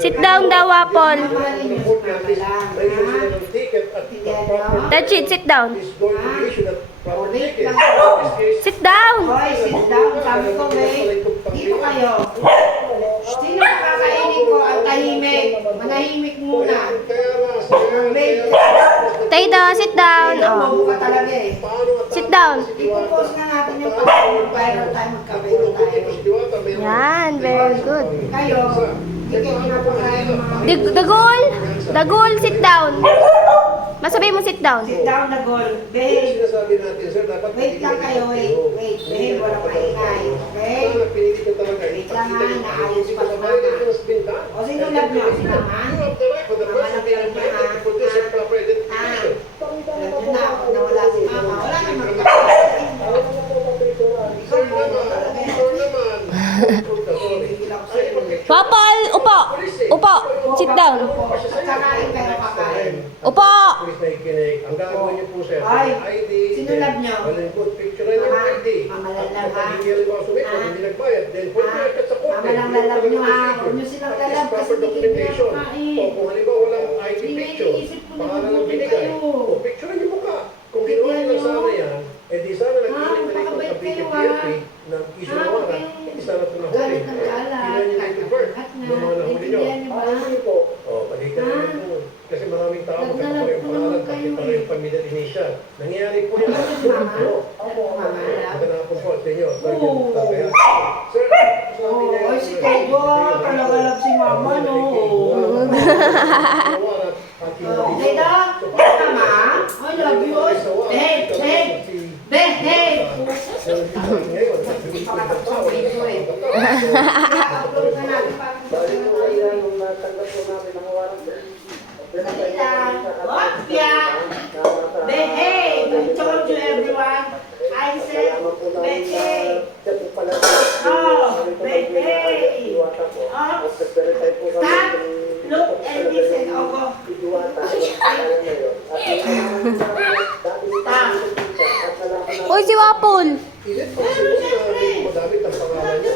Sit down daw, Apple. Touch it, sit down. Sit down. Hoy, sit down. Sabi ko, babe. Dito kayo. Sino makakainin ko ang tahimik? Manahimik muna. Babe. Taydo, sit down. Oh. Mabu ka talaga eh. Sit down. Ipopost na natin yung pag-viral tayo, magka-viral tayo. Yan, very good. Kayo, hindi kayo pinapakain ng mga... Dagol. Dagol, sit down. Masabi mo sit down. Sit down na goal. Babe. Wait lang kayo, wait. Wait, babe. Walang maingay. Okay? Wait lang ha, naayos pa si mama. O sino love nyo? Si mama? Mama lang pero niya ha. Alam nyo na, pag nawala si mama, wala na magkakasin. Ikaw mo talaga yan. Bilang sa'yo. Apple, upo. Upo. Sit down. At kakain kayo kakain. Upo. Ang gagawin niyo po, sir, Ay, ID. sino love nyo? Picture na yung ID. Mama lang lang ha. Hindi halimbawa sumito, hindi nagbayad. Then, pwede nyo agad sa korte. Mama lang lalab nyo ha. Huwag nyo silang lalab kasi hindi kayo pinapakain. O kung halimbawa walang ID Hindi, picture, iniisip ko na pangalan ng mabuti binigay. kayo. O picture niyo mukha. Kung ginawa nyo lang sana yan, eh di sana nag-inig na ikaw sa BKPLP ng issue na warrant, hindi sana ito nahuli. Galit ng galat. Hindi na nyo divert. Lahat na. Nung mga nahuli nyo. Naintindihan niyo ba? O, balikan na rin po. Kasi maraming tao Naglalaro magkakaroon yung po pangalan, naman pati kayo pa eh. yung pamilya initial. Nangyayari po yan. Ano si mama? Ano mama love? Magandang hapon po sa inyo. Oo. Sir, sabi niya, Ay, si Tejo, talaga love si mama, no? Tejo, mama? I love you. Hey, hey, hey, hey. Hindi pa katapos ang video eh. I-upload na natin para dali lang. Wapya. Behave. I told you everyone. I said behave. Oh, behave. Oh, stop. Look and listen. Oh, go. Stop. Uy, si Apple. Meron siyempre. Madamit ang pangalan niya.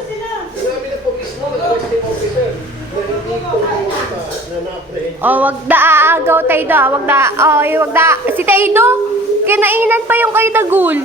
Sinabi na po mismo ng arresting officer na hindi po na na-apprehend. Oh, wag da aagaw Taydo. Wag da. Oh, wag da. Si Taydo. Kinainan pa yung kay Dagul.